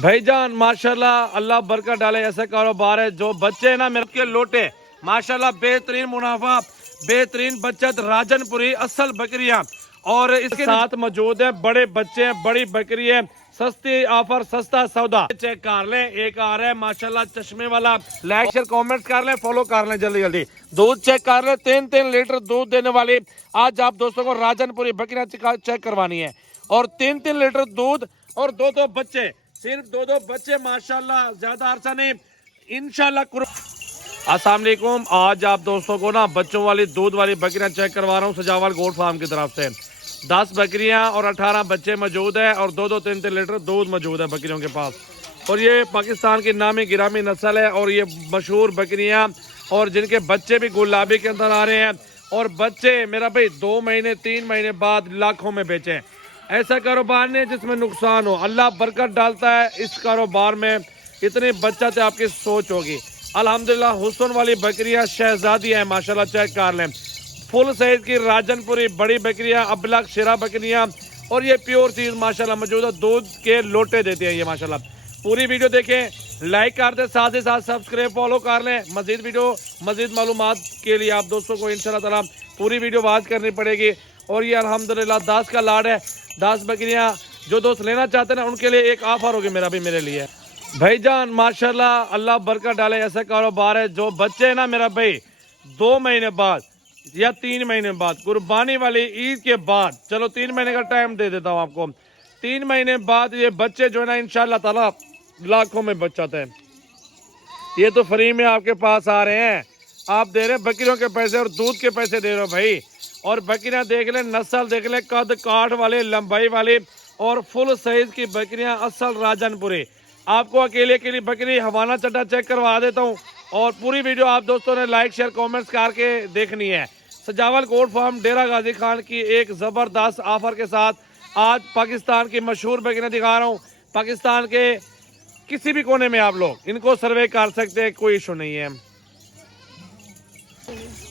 भाईजान माशाल्लाह अल्लाह बरकत डाले, ऐसा कारोबार है। जो बच्चे हैं ना मेरे के लोटे माशाल्लाह बेहतरीन मुनाफा, बेहतरीन बचत, राजनपुरी असल बकरियां और इसके साथ मौजूद है बड़े बच्चे हैं, बड़ी बकरी है, सस्ती ऑफर, सस्ता सौदा। चेक कर लें, एक आ रहा है माशाल्लाह चश्मे वाला। लाइक शेयर कमेंट कर लें, फॉलो कर लें जल्दी जल्दी। दूध चेक कर लें, 3-3 लीटर दूध देने वाली आज आप दोस्तों को राजनपुरी बकरियां चेक करवानी है। और 3-3 लीटर दूध और 2-2 बच्चे, सिर्फ 2-2 बच्चे माशाल्लाह, ज्यादा अरसा नहीं इंशाल्लाह। अस्सलाम वालेकुम। आज आप दोस्तों को ना बच्चों वाली दूध वाली बकरियां चेक करवा रहा हूँ सजावल गोट फार्म की तरफ से। 10 बकरियां और 18 बच्चे मौजूद है और 2-2 3-3 लीटर दूध मौजूद है बकरियों के पास। और ये पाकिस्तान की नामी गिरामी नस्ल है और ये मशहूर बकरियां और जिनके बच्चे भी गुलाबी के अंदर आ रहे हैं। और बच्चे मेरा भाई 2 महीने 3 महीने बाद लाखों में बेचे। ऐसा कारोबार नहीं जिसमें नुकसान हो, अल्लाह बरकत डालता है इस कारोबार में। इतनी बचत है, आपकी सोच होगी। अल्हम्दुलिल्लाह हुस्न वाली बकरियां शहजादी है माशाल्लाह, चेक कर लें। फुल साइज की राजनपुरी बड़ी बकरियां, अबलग शिरा बकरियां और ये प्योर चीज माशाल्लाह मौजूद है। दूध के लोटे देते हैं ये माशाल्लाह। पूरी वीडियो देखें, लाइक कर दें, साथ ही साथ सब्सक्राइब फॉलो कर लें। मजीद वीडियो मजीद मालूमात के लिए आप दोस्तों को इंशाल्लाह ताला पूरी वीडियो वॉच करनी पड़ेगी। और ये अल्हम्दुलिल्लाह 10 का लाड है। 10 बकरियां जो दोस्त लेना चाहते हैं ना उनके लिए एक ऑफर होगी मेरा भी, मेरे लिए। भाईजान माशाल्लाह अल्लाह बरकत डाले, ऐसा कारोबार है। जो बच्चे हैं ना मेरा भाई 2 महीने बाद या 3 महीने बाद, कुर्बानी वाली ईद के बाद, चलो 3 महीने का टाइम दे देता हूँ आपको। 3 महीने बाद ये बच्चे जो है ना इंशाल्लाह ताला लाखों में बचत है। ये तो फ्री में आपके पास आ रहे हैं, आप दे रहे हैं बकरियों के पैसे और दूध के पैसे दे रहे हो भाई। और बकरियां देख लें, नस्ल देख लें, कद काठ वाले, लंबाई वाली और फुल साइज की बकरियां असल राजनपुरी। आपको अकेले अकेली बकरी हवाना चट्टा चेक करवा देता हूँ। और पूरी वीडियो आप दोस्तों ने लाइक शेयर कमेंट्स करके देखनी है। सजावल गोट फार्म डेरा गाजी खान की एक जबरदस्त ऑफर के साथ आज पाकिस्तान की मशहूर बकरियां दिखा रहा हूँ। पाकिस्तान के किसी भी कोने में आप लोग इनको सर्वे कर सकते हैं, कोई इशू नहीं है।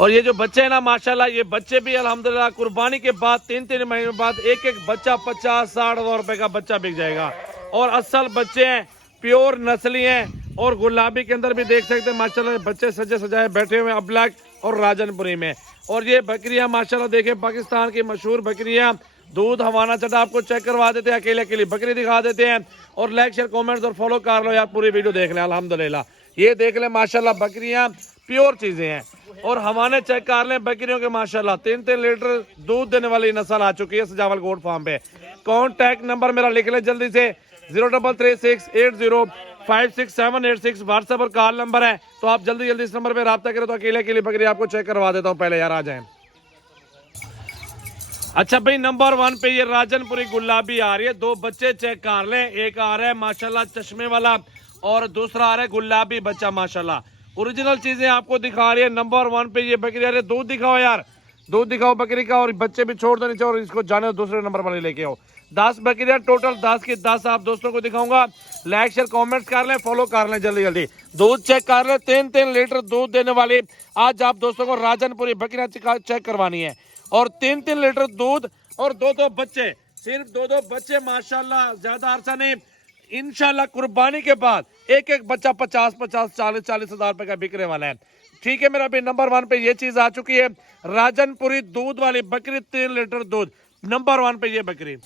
और ये जो बच्चे हैं ना माशाल्लाह, ये बच्चे भी अल्हम्दुलिल्लाह कुर्बानी के बाद 3-3 महीने बाद एक एक बच्चा 50-60 हज़ार रुपए का बच्चा बिक जाएगा। और असल बच्चे हैं, प्योर नस्ली हैं। और गुलाबी के अंदर भी देख सकते हैं माशाल्लाह बच्चे सजे सजाए बैठे हुए हैं अबलग और राजनपुरी में। और ये बकरियां माशाल्लाह देखें, पाकिस्तान की मशहूर बकरियां, दूध हवाना चटा आपको चेक करवा देते हैं, अकेले अकेली बकरी दिखा देते हैं। और लाइक शेयर कमेंट्स और फॉलो कर लो यार, पूरी वीडियो देख लें। अल्हम्दुलिल्लाह ये देख लें माशाल्लाह बकरियां प्योर चीजें हैं। और हवाने चेक कर लें बकरियों के माशाल्लाह 3-3 लीटर दूध देने वाली नस्ल आ चुकी है सजावल गोट फार्म पे। कॉन्टैक्ट नंबर मेरा लिख लें जल्दी से, 0336805676 व्हाट्सएप और कॉल नंबर है। तो आप जल्दी जल्दी इस नंबर पे रब्ता करें तो अकेले अकेली बकरी आपको चेक करवा देता हूँ। पहले यार आ जाएं। अच्छा भाई नंबर 1 पे ये राजनपुरी गुलाबी आ रही है। 2 बच्चे चेक कर लें, एक आ रहा है माशाल्लाह चश्मे वाला और दूसरा आ रहा है गुलाबी बच्चा माशाल्लाह। ओरिजिनल चीजें आपको दिखा रही है। नंबर 1 पे ये बकरी आ रही है। दूध दिखाओ यार, दूध दिखाओ बकरी का। और बच्चे भी छोड़ दो नीचे और इसको जाने दूसरे नंबर पर लेके आओ। 10 बकरियां टोटल, 10 की 10 आप दोस्तों को दिखाऊंगा। लाइक शेयर कमेंट्स कर लें, फॉलो कर लें जल्दी जल्दी। दूध चेक कर लें, 3-3 लीटर दूध देने वाली आज आप दोस्तों को राजनपुरी बकरियां चेक करवानी है। और 3-3 लीटर दूध और 2-2 बच्चे, सिर्फ 2-2 बच्चे माशाल्लाह, ज्यादा अरसा नहीं इंशाल्लाह कुर्बानी के बाद एक एक बच्चा 50-50 40-40 हज़ार रुपए का बिकने वाला है। ठीक है मेरा भी नंबर 1 पे ये चीज आ चुकी है, राजनपुरी दूध वाली बकरी, 3 लीटर दूध। नंबर 1 पे ये बकरी।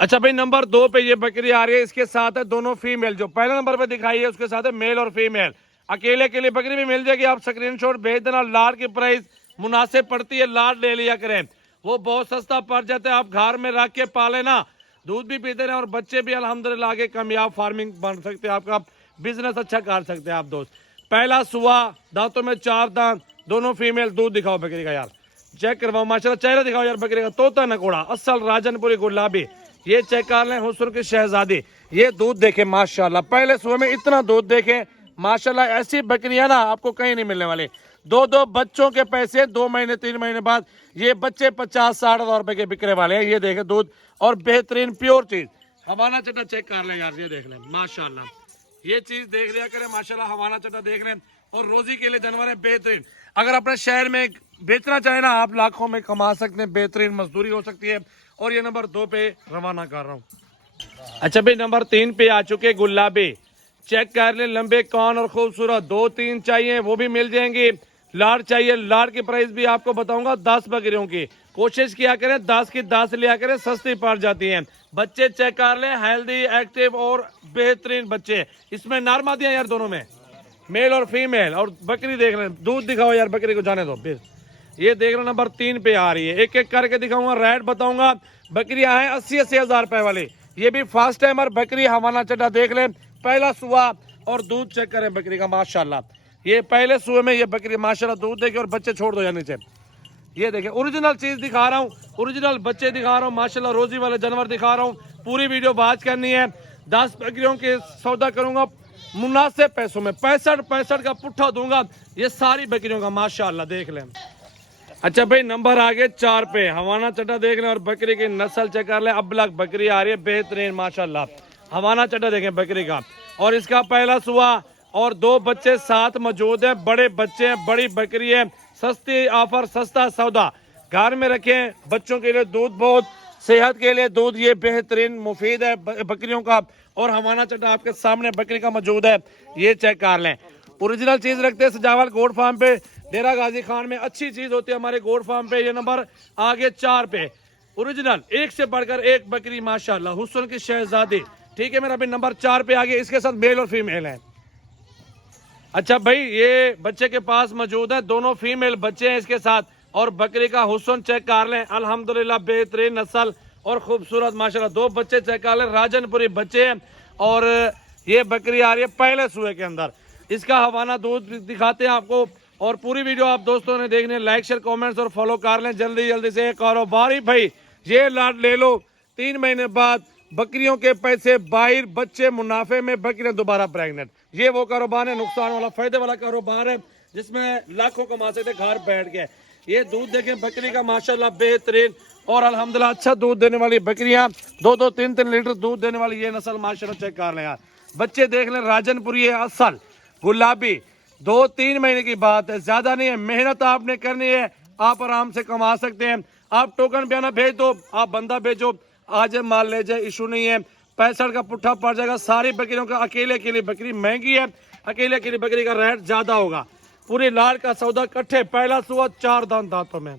अच्छा भाई नंबर 2 पे ये बकरी आ रही है, इसके साथ है दोनों फीमेल। जो पहले नंबर पे दिखाई है उसके साथ है मेल और फीमेल। अकेले अकेले बकरी भी मिल जाएगी, आप स्क्रीनशॉट भेज देना। लाड की प्राइस मुनासिब पड़ती है, लाड ले लिया करें, वो बहुत सस्ता पड़ जाता है। आप घर में रख के पाले ना, दूध भी पीते रहे और बच्चे भी अल्हम्दुलिल्लाह आगे कामयाब फार्मिंग बन सकते हैं, आपका बिजनेस अच्छा कर सकते हैं आप दोस्त। पहला सुआ, दांतों में 4 दांत, दोनों फीमेल। दूध दिखाओ बकरी का यार, चेक करवाओ माशाल्लाह। चेहरा दिखाओ यार बकरी का, तोता नकोड़ा असल राजनपुरी गुलाबी। ये चेक कर लें, हुस्न की शहजादी। ये दूध देखे माशाल्लाह, पहले सुबह में इतना दूध देखे माशाल्लाह। ऐसी बकरियां ना आपको कहीं नहीं मिलने वाली। 2-2 बच्चों के पैसे 2 महीने 3 महीने बाद ये बच्चे 50-60 हज़ार रुपए के बिकने वाले हैं। ये देखे दूध और बेहतरीन प्योर चीज। हवाना चट्टा चेक कर लें यार, ये देख लें माशाल्लाह। ये चीज देख लिया करें माशाल्लाह, हवाना चट्टा देख लें। और रोजी के लिए जानवर है बेहतरीन। अगर अपने शहर में बेचना चाहे ना आप, लाखों में कमा सकते हैं, बेहतरीन मजदूरी हो सकती है। और ये नंबर 2 पे रवाना कर रहा हूँ। अच्छा भाई नंबर 3 पे आ चुके गुलाबी, चेक कर ले, लंबे कान और खूबसूरत, 2-3 चाहिए वो भी मिल जाएंगे। लाड़ चाहिए, लाड़ की प्राइस भी आपको बताऊंगा 10 बकरियों की। कोशिश किया करें 10 की 10 लिया करें, सस्ती पड़ जाती हैं। बच्चे चेक कर ले, हेल्दी एक्टिव और बेहतरीन बच्चे। इसमें नर मादियां यार दोनों में, मेल और फीमेल। और बकरी देख रहे, दूध दिखाओ यार, बकरी को जाने दो फिर। ये देख रहे नंबर 3 पे आ रही है, एक एक करके दिखाऊंगा, रेट बताऊंगा। बकरियां हैं 80-80 हजार रुपए वाली। ये भी फास्ट टाइमर बकरी, हवाना चड्डा देख ले, पहला सुआ और दूध चेक करें बकरी का माशाल्लाह। ये पहले सुए में ये बकरी माशाल्लाह दूध देखे और बच्चे छोड़ दो यार नीचे। ये देखें ओरिजिनल चीज दिखा रहा हूँ, ओरिजिनल बच्चे दिखा रहा हूँ माशाल्लाह, रोजी वाले जानवर दिखा रहा हूँ। पूरी वीडियो बात करनी है। 10 बकरियों के सौदा करूंगा मुनासिब पैसों में, 65 का पुट्ठा दूंगा ये सारी बकरियों का माशाल्लाह देख लें। अच्छा भाई नंबर आगे 4 पे, हवाना चड्डा देख लें और बकरी की नस्ल चेक कर लें। अबलग बकरी आ रही है बेहतरीन माशाल्लाह, हवाना चड्डा देखें बकरी का। और इसका पहला सुआ और 2 बच्चे साथ मौजूद है, बड़े बच्चे हैं, बड़ी बकरी है। सस्ती ऑफर, सस्ता सौदा, घर में रखें बच्चों के लिए दूध, बहुत सेहत के लिए दूध ये बेहतरीन मुफीद है बकरियों का। और हवाना चड्डा आपके सामने बकरी का मौजूद है, ये चेक कर लें। ओरिजिनल चीज रखते हैं सजावल गोड फार्म पे, डेरा गाजी खान में अच्छी चीज होती है हमारे गोड फार्म पे। ये नंबर आगे 4 पे, ओरिजिनल एक से बढ़कर एक बकरी माशाल्लाह, हुस्न की शहजादी। ठीक है मेरा अभी नंबर 4 पे आगे, इसके साथ मेल और फीमेल है। अच्छा भाई ये बच्चे के पास मौजूद है, दोनों फीमेल बच्चे हैं इसके साथ। और बकरी का हुस्न चेक कर लें, अल्हम्दुलिल्लाह बेहतरीन नस्ल और खूबसूरत माशाल्लाह। 2 बच्चे चेक कर लें, राजनपुरी बच्चे हैं। और ये बकरी आ रही है पहले सुए के अंदर। इसका हवाना दूध दिखाते हैं आपको। और पूरी वीडियो आप दोस्तों ने देखने, लाइक शेयर कमेंट्स और फॉलो कर लें जल्दी जल्दी से। कारोबारी भाई ये लाट ले लो, 3 महीने बाद बकरियों के पैसे बाहर, बच्चे मुनाफे में, बकरियां दोबारा प्रेग्नेंट। ये वो कारोबार है, नुकसान वाला फायदे वाला कारोबार है जिसमें लाखों कमा सकते घर बैठ के। ये दूध देखें बकरी का माशाल्लाह बेहतरीन और अल्हम्दुलिल्लाह अच्छा दूध देने वाली बकरियां, 2-2, 3-3 लीटर दूध देने वाली ये नस्ल माशाल्लाह चेक कर लें यार। बच्चे देख लें, राजनपुरी है असल गुलाबी, 2-3 महीने की बात है, ज्यादा नहीं है। मेहनत आपने करनी है, आप आराम से कमा सकते हैं। आप टोकन बयाना भेज दो, आप बंदा भेजो, आज माल ले जाए, इशू नहीं है। 65 का पुट्ठा पड़ जाएगा सारी बकरियों का। अकेले के लिए बकरी महंगी है, अकेले के लिए बकरी का रेट ज्यादा होगा। पूरी लाड़ का सौदा कट्ठे, पहला सुआ 4 दांतों में।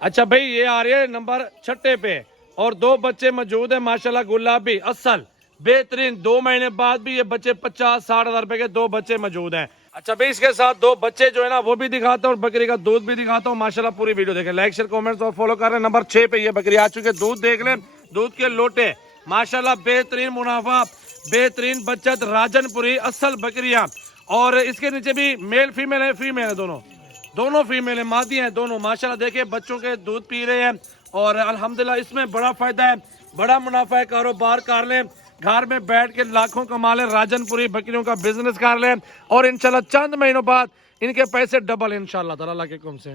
अच्छा भाई ये आ रही है नंबर 6 पे और 2 बच्चे मौजूद है माशाल्लाह, गुलाबी असल बेहतरीन। 2 महीने बाद भी ये बच्चे 50-60 हजार रुपए के 2 बच्चे मौजूद हैं। अच्छा भाई इसके साथ 2 बच्चे जो है ना वो भी दिखाता हूँ और बकरी का दूध भी दिखाता हूँ माशाल्लाह। पूरी वीडियो देखें, लाइक शेयर कमेंट्स और फॉलो कर रहे हैं। नंबर 6 पे ये बकरी आ चुकी है, दूध देख लें, दूध के लोटे माशाल्लाह बेहतरीन मुनाफा, बेहतरीन बचत, राजनपुरी असल बकरियां। और इसके नीचे भी मेल फीमेल है, फीमेल है, दोनों फीमेल है, मादी हैं दोनों माशाल्लाह। देखिए बच्चों के दूध पी रहे हैं और अल्हम्दुलिल्लाह इसमें बड़ा फायदा है, बड़ा मुनाफा है। कारोबार कर लें, घर में बैठ के लाखों कमा लें, राजनपुरी बकरियों का बिजनेस कर लें और इंशाल्लाह चंद महीनों बाद इनके पैसे डबल इंशाल्लाह ताला के हुक्म से।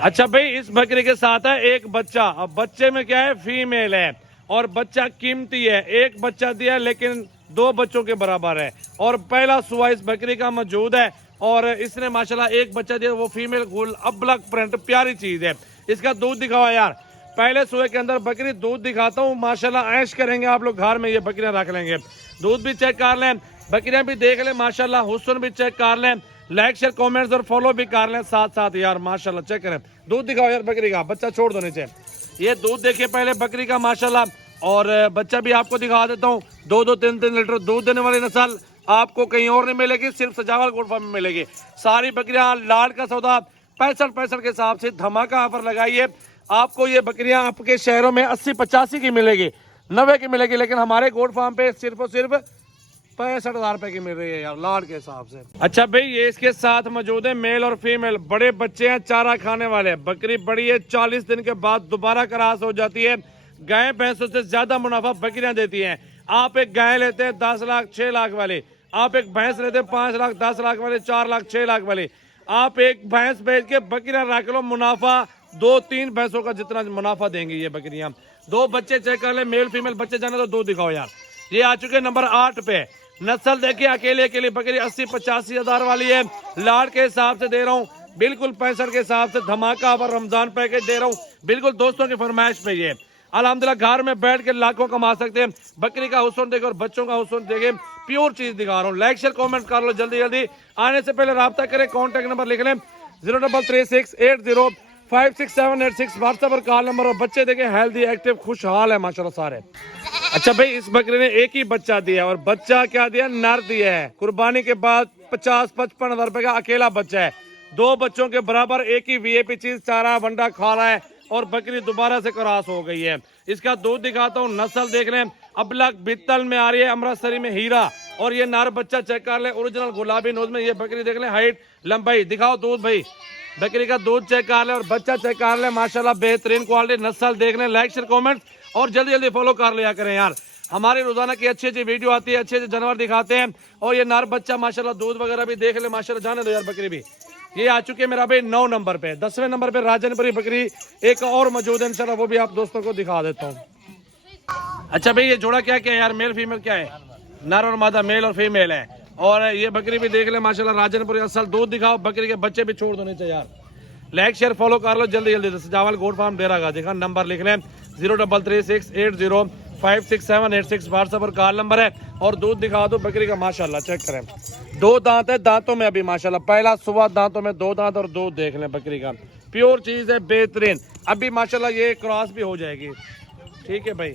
अच्छा भाई इस बकरी के साथ है एक बच्चा। अब बच्चे में क्या है, फीमेल है और बच्चा कीमती है। एक बच्चा दिया है लेकिन 2 बच्चों के बराबर है। और पहला सुआ इस बकरी का मौजूद है और इसने माशाल्लाह एक बच्चा दिया, वो फीमेल गुल अबलग प्रिंट, प्यारी चीज है। इसका दूध दिखाओ यार, पहले सुए के अंदर बकरी, दूध दिखाता हूँ माशाल्लाह। ऐश करेंगे आप लोग, घर में ये बकरियां रख लेंगे। दूध भी चेक कर लें, बकरियां भी देख लें माशाल्लाह, हुस्न भी चेक कर लें, लाइक शेयर कमेंट्स और फॉलो भी कर लें साथ साथ यार माशाल्लाह। चेक करें, दूध दिखाओ यार बकरी का, बच्चा छोड़ दो नीचे। ये दूध देखिए पहले बकरी का माशाल्लाह। और बच्चा भी आपको दिखा देता हूँ, 2-2, 3-3 लीटर दूध देने वाली नस्ल आपको कहीं और नहीं मिलेगी, सिर्फ सजावल गोट फार्म में मिलेगी। सारी बकरियां लाड़ का सौदा 65 के हिसाब से धमाका ऑफर लगाइए। आपको ये बकरियां आपके शहरों में 80-85 की मिलेगी, 90 की मिलेगी, लेकिन हमारे गोट फार्म पे सिर्फ और सिर्फ 65 हजार रुपए की मिल रही है यार लाड़ के हिसाब से। अच्छा भाई ये इसके साथ मौजूद है मेल और फीमेल, बड़े बच्चे हैं, चारा खाने वाले। बकरी बड़ी है, 40 दिन के बाद दोबारा क्रॉस हो जाती है। गाय भैंसों से ज्यादा मुनाफा बकरियां देती हैं। आप एक गाय लेते हैं 10 लाख 6 लाख वाली, आप एक भैंस लेते हैं 5 लाख 10 लाख वाले, 4 लाख 6 लाख वाले। आप एक भैंस बेच के बकरियां रख लो, मुनाफा 2-3 भैंसों का जितना मुनाफा देंगी ये बकरियां। 2 बच्चे चेक कर ले, मेल फीमेल बच्चे जाने तो 2 दिखाओ यार। ये आ चुके नंबर 8 पे। नस्ल देखिए, अकेले के लिए बकरी 80-85 हजार वाली है। लाड़ के हिसाब से दे रहा हूँ, बिल्कुल 65 के हिसाब से धमाका और रमजान पैकेज दे रहा हूँ, बिल्कुल दोस्तों की फरमाइश पे। ये अल्हम्दुलिल्लाह घर में बैठ के लाखों कमा सकते हैं। बकरी का हुस्न देखे और बच्चों का हुस्न देखे, प्योर चीज दिखा रहा हूँ। लाइक शेयर कमेंट कर लो जल्दी जल्दी। आने से पहले राब्ता करें, कॉन्टेक्ट नंबर लिख लें 033680568786 व्हाट्सएप पर कॉल नंबर। और बच्चे देखें हेल्दी एक्टिव खुशहाल है माशाल्लाह सारे। अच्छा भाई, इस बकरी ने एक ही बच्चा दिया और बच्चा क्या दिया, नर दिया है। कुर्बानी के बाद 50-55 हजार रुपए का अकेला बच्चा है। 2 बच्चों के बराबर एक ही वीआईपी चीज चारा वंडा खा रहा है और बकरी दोबारा से क्रॉस हो गई है। इसका दूध दिखाता हूँ, नस्ल देख लें, अबलग बित्तल में आ रही है, अमृतसरी में हीरा। और ये नर बच्चा चेक कर ले, ओरिजिनल गुलाबी नोज में। ये बकरी देख ले, हाइट लंबाई दिखाओ, दूध भाई बकरी का दूध चेक कर ले और बच्चा चेक कर ले, माशाल्लाह बेहतरीन क्वालिटी। नस्ल देख लें, लाइक शेयर कमेंट और जल्दी जल्दी फॉलो कर लिया करें यार। हमारी रोजाना की अच्छी अच्छी वीडियो आती है, अच्छे अच्छे जानवर दिखाते हैं। और ये नर बच्चा माशाल्लाह दूध वगैरह भी देख ले माशाल्लाह। जाने दो यार, बकरी भी ये आ चुकी है मेरा भाई 9 नंबर पे। 10वें नंबर पे राजनपुरी बकरी एक और मौजूद है, इंशाल्लाह वो भी आप दोस्तों को दिखा देता हूँ। अच्छा भाई, ये जोड़ा क्या क्या है यार, मेल फीमेल क्या है? नर और मादा, मेल और फीमेल है। और ये बकरी भी देख ले माशाल्लाह राजनपुरी असल। दूध दिखाओ, बकरी के बच्चे भी छोड़ देने चाहिए यार। लाइक शेयर फॉलो कर लो जल्दी जल्दी। सजावल गोड फार्म डेरा का देखा, नंबर लिख लें 033680568786 व्हाट्सएप पर कॉल नंबर है। और दूध दिखा दो बकरी का, माशाल्लाह चेक करें। 2 दांत है, दांतों में अभी माशाल्लाह पहला सुबह दांतों में 2 दांत। और दूध देख लें बकरी का, प्योर चीज है, बेहतरीन। अभी माशाल्लाह ये क्रॉस भी हो जाएगी। ठीक है भाई।